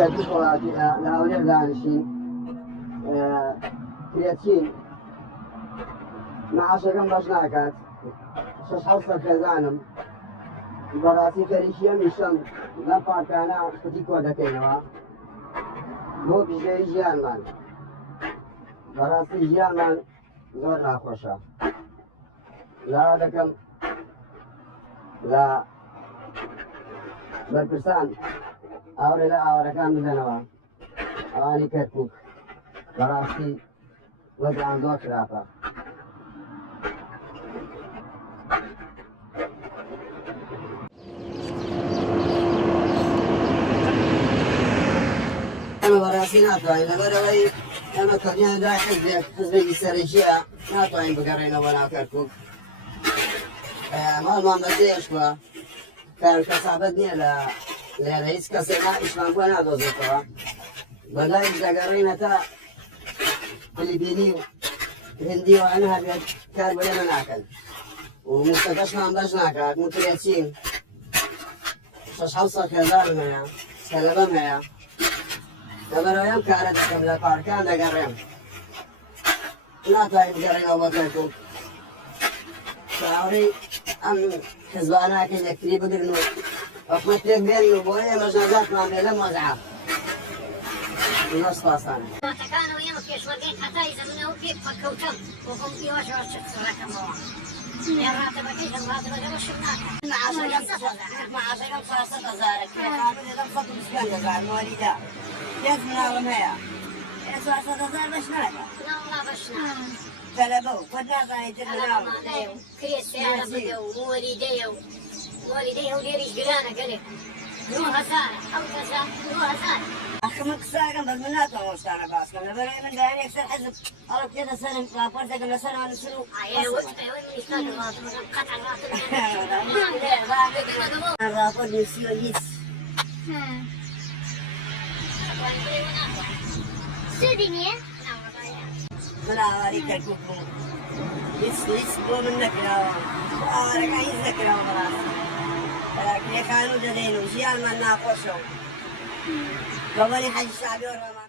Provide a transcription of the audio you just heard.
كركوك لهولير دانشين كرياتين معاشەکەم باش ناکات شەش حەوت سەد خێزانم بەڕاستی خەریکیە میشەم لەم پارکانە قوتی کۆ دەکەینەوە بۆ پیشەوەی ژیانمان بەڕاستی ژیانمان زۆر ناخۆشە لاوا دەکەم لە بەرپرسان ئاورێ لە ئاوارەکان بدەنەوە ئەوانی کەرکووک بەڕاستی وەزعان زۆر خراپە ئەمە بەڕاستی ناتوانین لەبەرەوەی ئەمە کەنیاندا حزبێکی سەرنجیە ناتوانین بگەڕێنەوە ناو کەرکووک ماڵمان بەجێش بووە کار کەسابەت نییە لە لێرە هیچ کەسێک ئیشمان بۆ نادۆزێتەوە بەلایش دەگەڕێنە تا فلیپینی و هندی و ئەمە هەبێت کار بۆ لێمە ناکەن و موستەکەشمان بەش ناکات موترێچین شەش حەوت سەد خێزانم هەیە سەلەبەم هەیە لەبەرەوەی ئەم کارە دەکەم لە پارکان دەگەڕێم ناتوانین بگەڕێنەوە بۆ کەرکووک چاوەڕێی ئەم حیزباناکەین یەکتری بگرن و حکومەت پێک بێنن و بۆ ئێمەش نەجاتمان بێ لەم وەزعە زۆر سوپاسانە واتەکانەوە ئێمە پێشوەگەین هەتای زەمینەوە پێک پەکەوتم بۆ خۆم پیوەشەوە چ سەرەکەمەوە ڕاتەبەکەی دەم ڕاتەبەکەمە شم ناکەم معاشەکەم 400,000 کێخانوو دەدەم 120,000 مۆریدا پێنج مناڵم هەیە 400,000 بەش ناکە ناوڵا بەش ناکە تەلەبە و خۆت نازانیت تر لەناوە کرێسیانە بدە و مۆریدەیە و مۆریدەیە و لێریش گرانە گەلێک 9,000 9,000 ئەخە من قساکەم بەس من ناتوانم شتانە باس بکەم لەبەرەوەی من دایان یەکسەر حەزم ئەڵە بکێتە سەرم راپۆرتێکم لەسەرەوە نووسن و راپۆرت نووسیوە هیچ سودی نییە؟ من ئاواری کەرکووک بووم هیچ بۆ من نەکراوە ئاوارەکە هیچ نەکراوە بەڕاستی کێخانوو دەدەین و ژیانمان ناخۆشە و گەڵی حەجی شابی و ڕۆمان